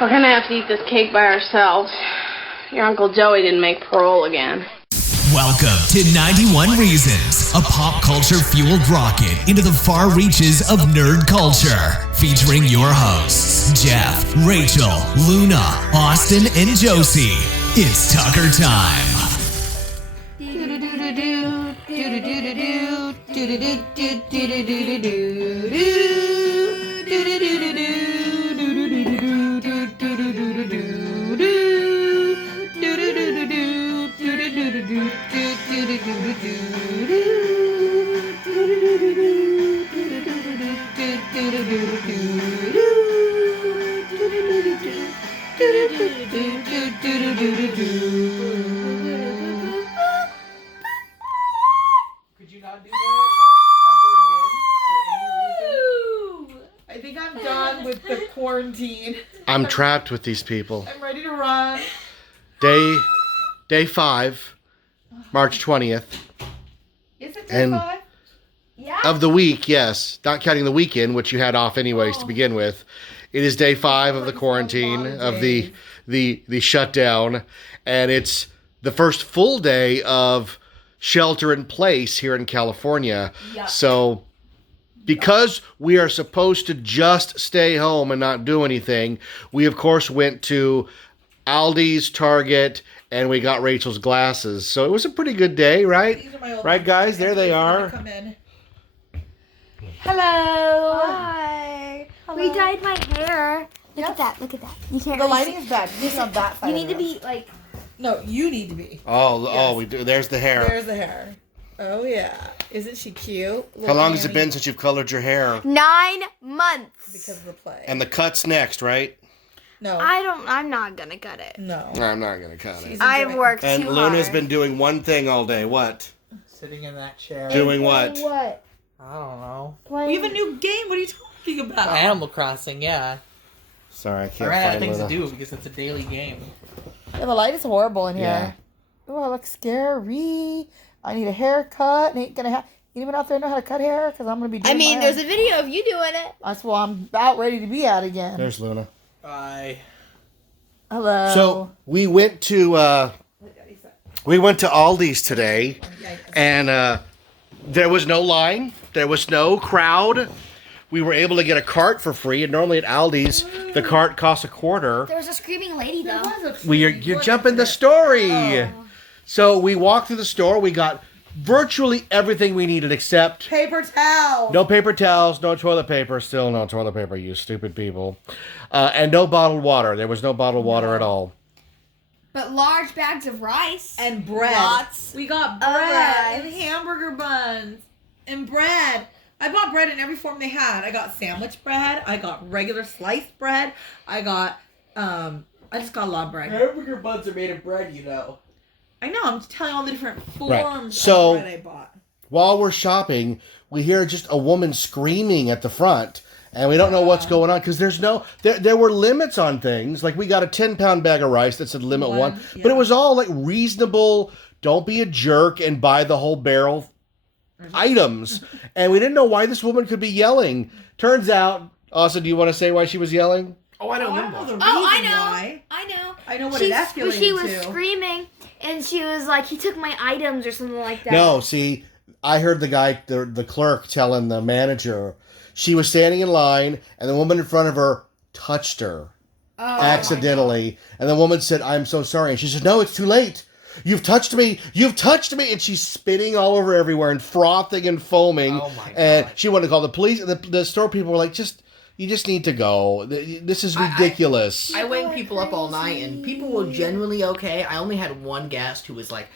We're gonna have to eat this cake by ourselves. Your Uncle Joey didn't make parole again. Welcome to 91 Reasons, a pop culture fueled rocket into the far reaches of nerd culture. Featuring your hosts, Jeff, Rachel, Luna, Austin, and Josie. It's Tucker time. Could you not do that ever again for any reason? I think I'm done with the quarantine. I'm trapped with these people. I'm ready to run. Day 5, March 20th. Is it day 5? Yeah. Of the week, yes. Not counting the weekend, which you had off anyways to begin with. It is day 5 of the quarantine, of the shutdown. And it's the first full day of shelter in place here in California. Yuck. So because we are supposed to just stay home and not do anything, we of course went to Aldi's, Target, and we got Rachel's glasses. So it was a pretty good day, right? These are my old Right, guys? There they gonna are. come in. Hello. Hi. Hello. We dyed my hair. Look Yep. at that. Look at that. You can't. The really lighting is bad. You need to be on that see. side. You need to of the room. be like. No, you need to be. Oh, we do. There's the hair. There's the hair. Oh yeah. Isn't she cute? How long has it been since you've colored your hair? 9 months. Because of the play. And the cut's next, right? No. I'm not gonna cut it. No. No, I'm not going to cut it. She's I've enjoying- worked And too Luna's hard. been doing one thing all day. What? Sitting in that chair. Doing what? What? I don't know. We have a new game. What are you talking about? Animal Crossing, yeah. Sorry, I I can't ran out of find things to Luna. do because it's a daily game. Yeah, the light is horrible in Yeah. here. Oh, I look scary. I need a haircut. Ain't gonna have. Anyone out there know how to cut hair? Because I'm gonna be. Doing I mean, my there's own. a video of you doing it. That's why I'm about ready to be out again. There's Luna. Hello. So we went to Aldi's today, and there was no line. There was no crowd. We were able to get a cart for free, and normally at Aldi's the cart costs $0.25. There was a screaming lady though. You're jumping the story. So we walked through the store. We got virtually everything we needed except paper towel. no paper towels, no toilet paper. Still no toilet paper, you stupid people. And no bottled water. There was no bottled water at all. But large bags of rice And bread. Lots We got of bread rice. and hamburger buns and bread. I bought bread in every form they had. I got sandwich bread. I got regular sliced bread. I got I just got a lot of bread. Hamburger buns are made of bread, you know. I know. I'm just telling all the different Right. forms So- of bread I bought. While we're shopping, we hear just a woman screaming at the front, and we don't know what's going on because there were limits on things. Like we got a 10-pound bag of rice that said limit one, but yeah. it was all like reasonable. Don't be a jerk and buy the whole barrel items. And we didn't know why this woman could be yelling. Turns out, Austin, do you want to say why she was yelling? Oh, I don't I know. don't know the reason Oh, I know. why. I know. I know what it escalated She was to. screaming, and she was like, "He took my items" or something like that. No, see, I heard the guy, the clerk, telling the manager she was standing in line, and the woman in front of her touched her accidentally, and the woman said, "I'm so sorry," and she said, "No, it's too late. You've touched me. You've touched me," and she's spitting all over everywhere and frothing and foaming. Oh my And God. she wanted to call the police. And the store people were like, "You just need to go. This is ridiculous." I wake people up all night, and people were generally okay. I only had one guest who was like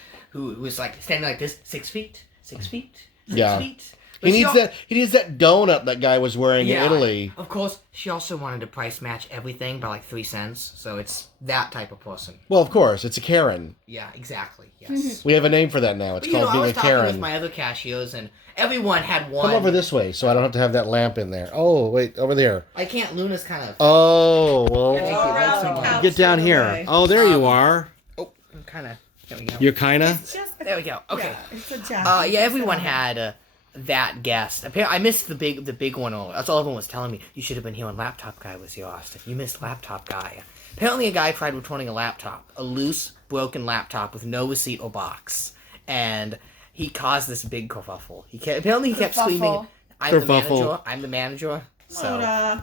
standing like this, 6 feet, 6 feet, 6 Yeah. feet. He But needs that donut that guy was wearing in Italy. Of course, she also wanted to price match everything by like 3 cents. So it's that type of person. Well, of course, it's a Karen. Yeah, exactly. Yes. We have a name for that now. It's But, called I being was a talking with Karen. my other cashiers, and everyone had one. Come over this way so I don't have to have that lamp in there. Oh, wait, over there. I can't. Luna's kind of. Oh, well, Thank you. That's the someone. couch get down the other here. way. Oh, there you are. I'm kind of. There we go. You're kind of? Just There we go. Okay. Yeah, it's a jacket. Yeah, everyone had that guest. Apparently, I missed the big one. That's all everyone was telling me. You should have been here when Laptop Guy was here, Austin. You missed Laptop Guy. Apparently, a guy tried returning a laptop, a loose, broken laptop with no receipt or box, and he caused this big kerfuffle. Apparently he kept screaming, "I'm the manager! I'm the manager!" So.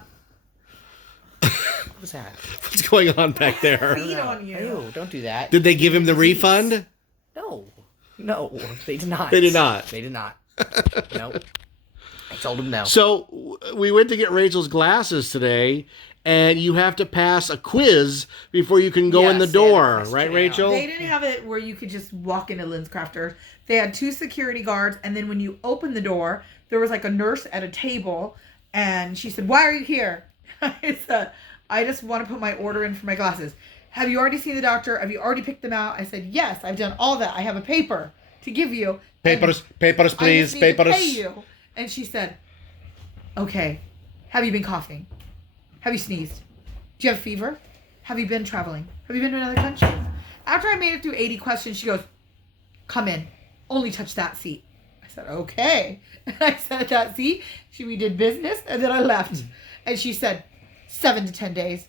What was that? What's going on back there? Feed on you. Ew, don't do that. Did they give him the refund? No, they did not. They did not. They did not. No. I told him no. So we went to get Rachel's glasses today, and you have to pass a quiz before you can go in the door, right, Rachel? They didn't have it where you could just walk into LensCrafters. They had 2 security guards, and then when you open the door, there was like a nurse at a table, and she said, "Why are you here?" I said, "I just want to put my order in for my glasses." "Have you already seen the doctor? Have you already picked them out?" I said, "Yes, I've done all that. I have a paper to give you. Papers, please, I just need to papers. pay you." And she said, "Okay, have you been coughing? Have you sneezed? Do you have fever? Have you been traveling? Have you been to another country?" After I made it through 80 questions, she goes, "Come in. Only touch that seat." I said, "Okay." And I sat at that seat. We did business, and then I left. And she said, 7 to 10 days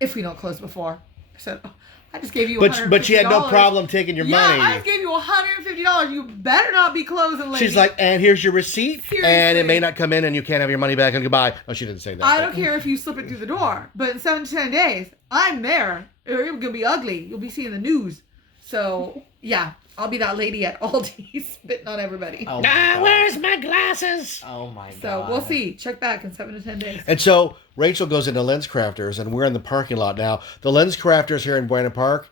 if we don't close before. I said, "Oh, I just gave you $150. But she had no problem taking your money. I just gave you $150. You better not be closing, lady." She's like, "And here's your receipt, Seriously. and it may not come in, and you can't have your money back, and goodbye." Oh, she didn't say that. "I don't care if you slip it through the door, but in 7 to 10 days, I'm there. It's going to be ugly. You'll be seeing the news." So, yeah, I'll be that lady at Aldi spitting on everybody. Oh my Where's my glasses? Oh my god. So, we'll see. Check back in 7 to 10 days. And so Rachel goes into LensCrafters, and we're in the parking lot now. The LensCrafters here in Buena Park,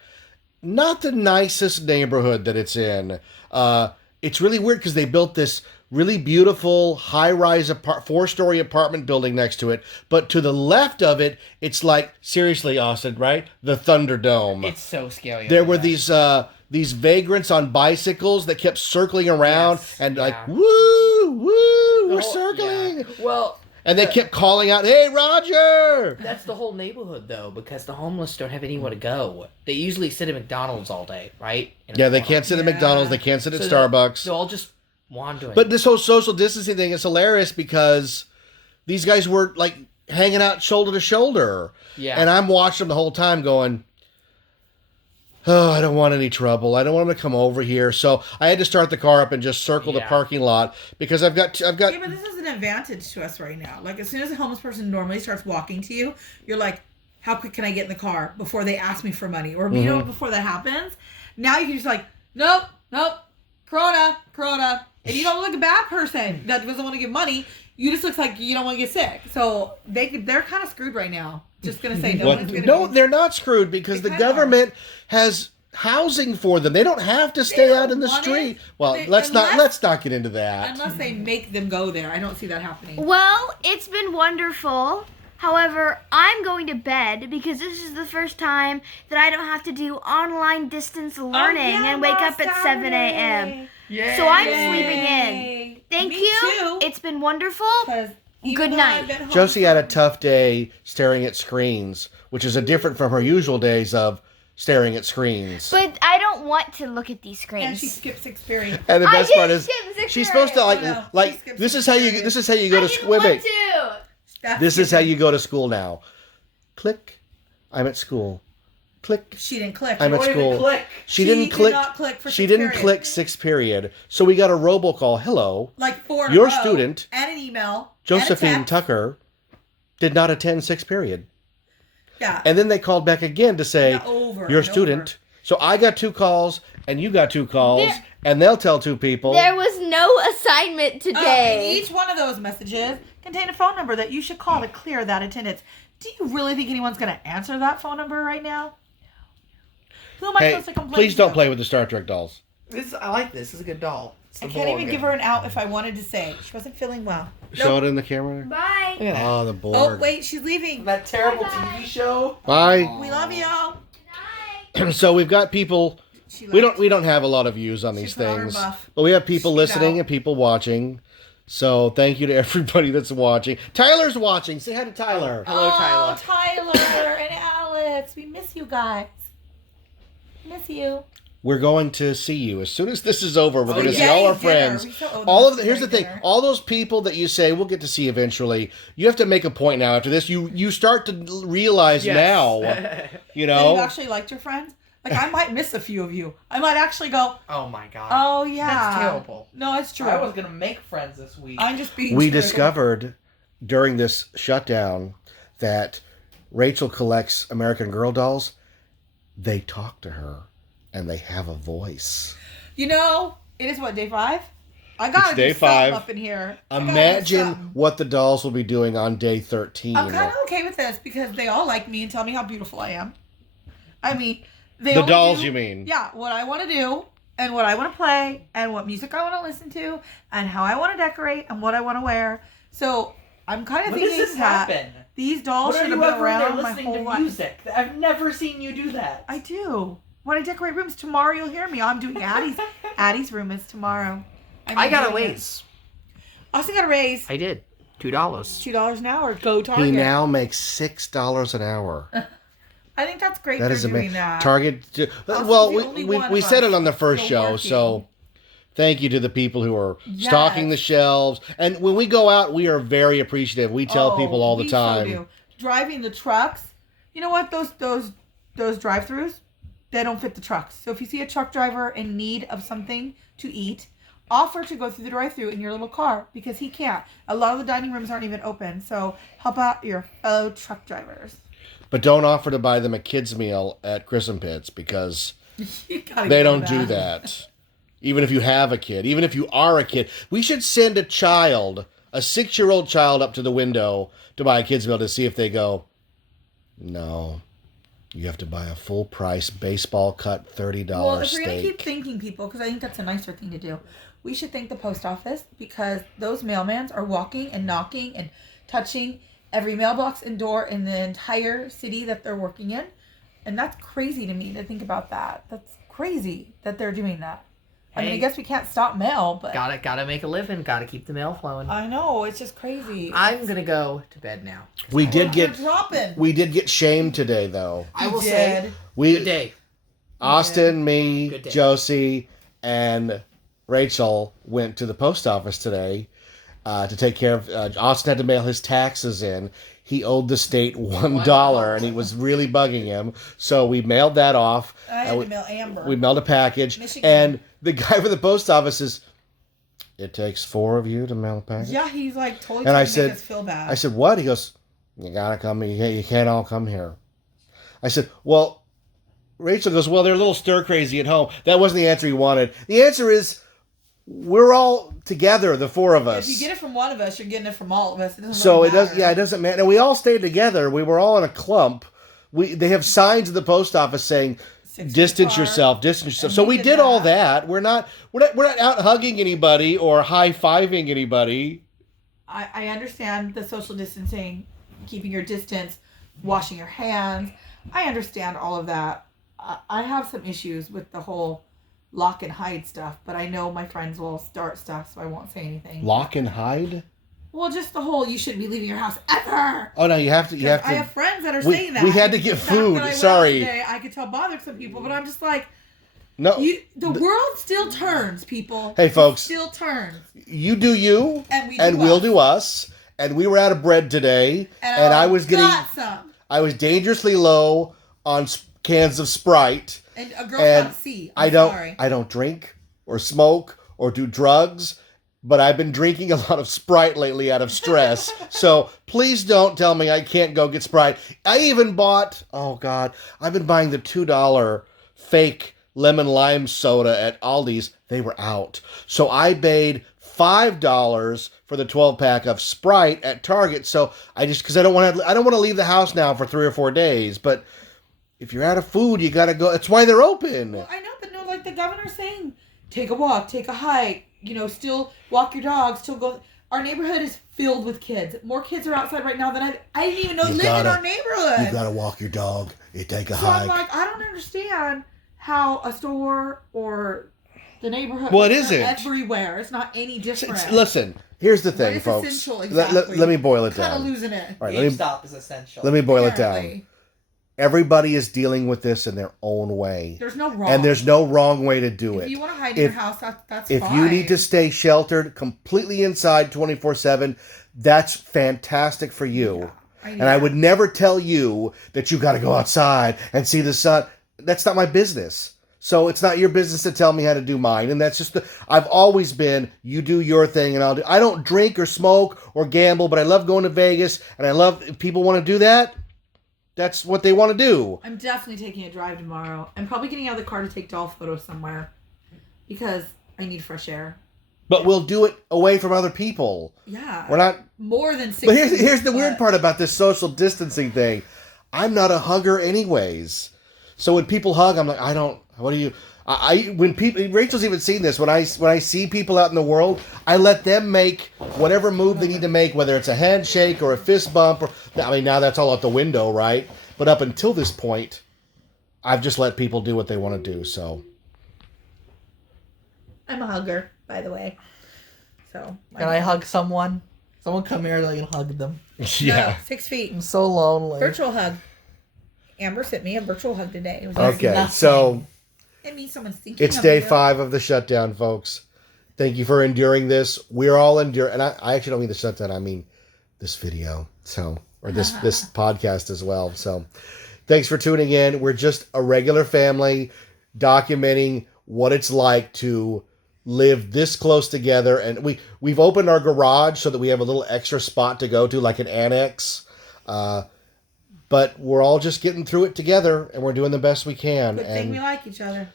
not the nicest neighborhood that it's in. It's really weird because they built this really beautiful high-rise 4-story apartment building next to it, but to the left of it, it's like, seriously, Austin, right? The Thunderdome. It's so scary. There were these vagrants on bicycles that kept circling around and like, woo, we're circling. Yeah. Well, and they kept calling out, "Hey, Roger!" that's the whole neighborhood, though, because the homeless don't have anywhere to go. They usually sit at McDonald's all day, right? Yeah, they can't sit at McDonald's. They can't sit at Starbucks. They're all just wandering. But this whole social distancing thing is hilarious because these guys were like hanging out shoulder to shoulder. Yeah. And I'm watching them the whole time going, "Oh, I don't want any trouble. I don't want them to come over here." So I had to start the car up and just circle the parking lot because I've got. Yeah, but this is an advantage to us right now. Like, as soon as a homeless person normally starts walking to you, you're like, "How quick can I get in the car before they ask me for money?" Or, you know, before that happens. Now you can just like, nope, Corona. And you don't look like a bad person that doesn't want to give money. You just look like you don't want to get sick. So they're kind of screwed right now. Just going to say no one's going to No, they're not screwed because the government has housing for them. They don't have to stay out in the street. Well, let's not get into that. Unless they make them go there. I don't see that happening. Well, it's been wonderful. However, I'm going to bed because this is the first time that I don't have to do online distance learning and wake up at 7 a.m. Yay. So I'm sleeping in. Thank Me you. too. It's been wonderful. Good Though night. I've been home Josie had a tough day staring at screens, which is a different from her usual days of staring at screens. But I don't want to look at these and she screens. skips experience. And the I best did part is skip this she's supposed to experience. she skips this is how you experience. go to I didn't school. want Wait, to. this is how you go to school now. Click. I'm at school. Click. She didn't click. I'm at Won't even school. click. She didn't click. Did not click for She sixth didn't period. click 6th period. So we got a robocall. "Hello, Like 4 in Your a row, student, and an email. Josephine and a text. Tucker, did not attend 6th period." Yeah. And then they called back again to say, Yeah, over "Your and student." over. So I got 2 calls, and you got 2 calls, There- and they'll tell 2 people. There was no assignment And today. each one of those messages contain a phone number that you should call to clear that attendance. Do you really think anyone's going to answer that phone number right now? Who am I Hey, supposed to complain please to? don't play with the Star Trek dolls. I like this. This is a good doll. It's I the can't even Borg. give her an out if I wanted to say. She wasn't feeling well. Show it in the camera. Bye. Look at that. Oh, the Oh, board. wait, she's leaving. That terrible TV show. Bye. We love you. So we've got people. She We left. don't have a lot of views on these put on her things, buff. but we have people She's listening out. and people watching. So thank you to everybody that's watching. Tyler's watching. Say hi to Tyler. Hello, Tyler. Oh, Tyler and Alex. We miss you guys. Miss you. we're going to see you as soon as this is over. We're going to see yeah. all our Dinner. friends. We still owe them All of a here's the thing: dinner. all those people that you say we'll get to see eventually, you have to make a point now. After this, you start to realize now, That you know. actually liked your friends. Like, I might miss a few of you. I might actually go, Oh my god. oh, yeah. That's terrible. No, it's true. I was gonna make friends this week. I'm just being We true. discovered during this shutdown that Rachel collects American Girl dolls. They talk to her, and they have a voice. You know, it is what, day 5? I gotta It's day do something 5. up in here. I gotta do Imagine something. what the dolls will be doing on day 13. I'm kind of okay with this because they all like me and tell me how beautiful I am. I mean, they The only dolls, do- you mean? Yeah, what I want to do and what I want to play and what music I want to listen to and how I want to decorate and what I want to wear. So I'm kind of When thinking does this that happen? these dolls When are should have you been ever in there around my listening whole to life. music? I've never seen you do that. I do. When I decorate rooms tomorrow, you'll hear me. I'm doing Addie's. Addie's room is tomorrow. I got a doing it. raise. Austin got a raise. I did. $2. $2 an hour. Go Target. He now makes $6 an hour. I think that's great. That they're is doing amazing. that. Target. Austin's Well, the only one we of said us it on the first still show, working. so thank you to the people who are Yes. stocking the shelves. And when we go out, we are very appreciative. We tell Oh, people all the we so time. do. Driving the trucks. You know what? Those drive-throughs, they don't fit the trucks. So if you see a truck driver in need of something to eat, offer to go through the drive-through in your little car because he can't. A lot of the dining rooms aren't even open. So help out your fellow truck drivers. But don't offer to buy them a kid's meal at Chrism Pits because You gotta they go don't do that. Even if you have a kid, even if you are a kid, we should send a child, a 6-year-old child, up to the window to buy a kid's meal to see if they go, no, you have to buy a full price baseball cut $30 Well, if steak. we're going to keep thanking people, because I think that's a nicer thing to do, we should thank the post office because those mailmans are walking and knocking and touching every mailbox and door in the entire city that they're working in. And that's crazy to me to think about that. That's crazy that they're doing that. I mean, I Hey. guess we can't stop mail, but Gotta make a living. Gotta keep the mail flowing. I know, it's just crazy. I'm gonna go to bed now. We did We're get dropping. we did get shamed today though. I will did. say, good We day. Austin, me, Good day. Josie, and Rachel went to the post office today to take care of. Austin had to mail his taxes in. He owed the state $1, and he was really bugging him. So we mailed that off. I had we, to mail Amber. we mailed a package, Michigan. and the guy from the post office is. It takes 4 of you to mail a package. Yeah, he's like totally And trying I to said- make us feel bad. I said, what? He goes, you gotta come. You can't all come here. I said, well, Rachel goes, well, they're a little stir crazy at home. That wasn't the answer he wanted. The answer is, we're all together, the 4 of us. if you get it from one of us, you're getting it from all of us. It doesn't So really it does. matter. Yeah, it doesn't matter. And we all stayed together. We were all in a clump. They have signs at the post office saying, 6 feet distance apart. yourself, distance yourself. And So we we did did all that. that. We're not out hugging anybody or high fiving anybody. I understand the social distancing, keeping your distance, washing your hands. I understand all of that. I have some issues with the whole lock and hide stuff, but I know my friends will start stuff, so I won't say anything. Lock and hide. Well, just the whole you shouldn't be leaving your house ever. Oh no, you have to. You have to. I have friends that are we- saying that. we had to get The fact food, that I went out sorry. Today, I could tell bothered some people, but I'm just like, No, the world still turns, people. Hey, folks. It still turns. you do you, And we'll us. do us. And we were out of bread today, and I was getting, got some. I was dangerously low on cans of Sprite. And a girl And can't see. I don't drink or smoke or do drugs, but I've been drinking a lot of Sprite lately out of stress. So please don't tell me I can't go get Sprite. I even bought, oh God, I've been buying the $2 fake lemon lime soda at Aldi's. They were out. So I paid $5 for the 12-pack of Sprite at Target. So because I don't want to leave the house now for 3 or 4 days, but if you're out of food, you got to go. That's why they're open. Well, I know, but no, like the governor's saying, take a walk, take a hike, still walk your dog, still go. Our neighborhood is filled with kids. More kids are outside right now than I didn't even know lived in our neighborhood. You got to walk your dog. You take a So hike. I'm like, I don't understand how a store or the neighborhood. Well, it it's isn't. everywhere. It's not any different. Listen, here's the What thing, is folks. essential Let exactly? me boil it Kind down. of losing it. All right, GameStop is essential. let me boil it down. Apparently. everybody is dealing with this in their own way. There's no wrong. And there's no wrong way to do it. If you want to hide in your house, that's if fine. you need to stay sheltered completely inside 24/7, that's fantastic for you. Yeah, I would never tell you that you got to go outside and see the sun. That's not my business. So it's not your business to tell me how to do mine. And that's just I've always been, you do your thing and I don't drink or smoke or gamble, but I love going to Vegas and I love, if people want to do that, that's what they want to do. I'm definitely taking a drive tomorrow. I'm probably getting out of the car to take doll photos somewhere because I need fresh air. But we'll do it away from other people. Yeah. We're not more than 6 But here's the weird part about this social distancing thing. I'm not a hugger anyways. So when people hug, I'm like, what do you when people, Rachel's even seen this, when I see people out in the world, I let them make whatever move they need to make, whether it's a handshake or a fist bump or now that's all out the window, right? But up until this point, I've just let people do what they want to do, so I'm a hugger, by the way. So can I hug someone? Someone come here and I can hug them. Yeah. No, 6 feet. I'm so lonely. Virtual hug. Amber sent me a virtual hug today. It was Okay, nothing. so It means someone's thinking it's of day you. 5 of the shutdown, folks. Thank you for enduring this. We're all enduring, and I actually don't mean the shutdown. I mean this video, or this podcast as well. So, thanks for tuning in. We're just a regular family documenting what it's like to live this close together, and we've opened our garage so that we have a little extra spot to go to, like an annex. But we're all just getting through it together, and we're doing the best we can. Good thing we like each other.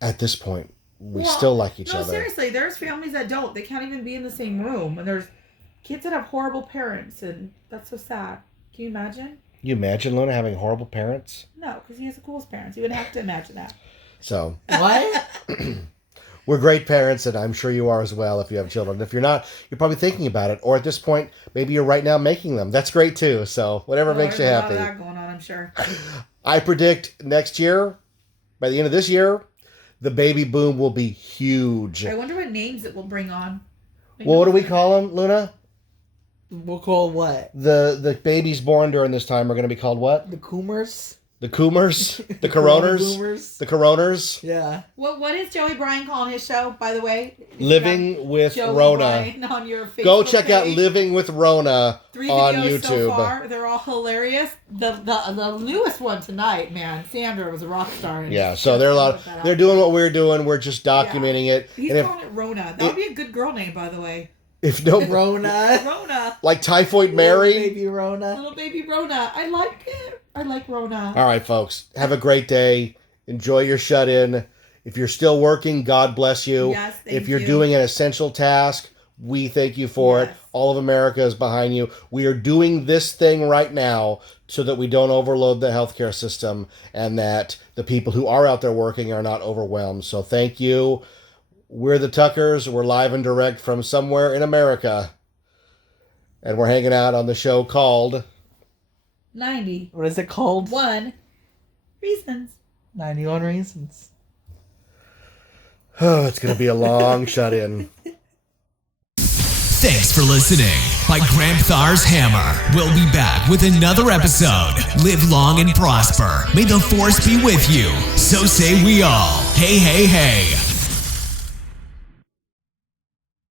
At this point, we still like each other. No, seriously, there's families that don't. They can't even be in the same room. And there's kids that have horrible parents, and that's so sad. Can you imagine? You imagine Luna having horrible parents? No, because he has the coolest parents. You would have to imagine that. So, What? we're great parents, and I'm sure you are as well if you have children. If you're not, you're probably thinking about it. Or at this point, maybe you're right now making them. That's great too. So, whatever makes you happy. There's a lot of that going on, I'm sure. I predict next year, by the end of this year, the baby boom will be huge. I wonder what names it will bring on. Well, what do we call them, Luna? We'll call what? The babies born during this time are going to be called what? The Coomers? The Coomers? The Coroners? Boomers? The Coroners? Yeah. What is Joey Bryan calling his show, by the way? Living with Joey Rona. Bryan on your Facebook Go check out page. Living with Rona 3 on videos YouTube. so far. They're all hilarious. The newest one tonight, man. Sandra was a rock star. Yeah, so they're doing what we're doing. We're just documenting it. He's And calling it Rona. That would be a good girl name, by the way. if no, Rona. Rona. like Typhoid Mary. Baby Rona. Little baby Rona. I like it. I like Rona. All right, folks. Have a great day. Enjoy your shut-in. If you're still working, God bless you. Yes, thank if you're you. doing an essential task, we thank you for it. Yes. All of America is behind you. We are doing this thing right now so that we don't overload the healthcare system and that the people who are out there working are not overwhelmed. So thank you. We're the Tuckers. We're live and direct from somewhere in America. And we're hanging out on the show called 91 What is it called? reasons. 91 Reasons. Oh, it's going to be a long shut-in. Thanks for listening by Grandthar's Hammer. We'll be back with another episode. Live long and prosper. May the force be with you. So say we all. Hey, hey, hey.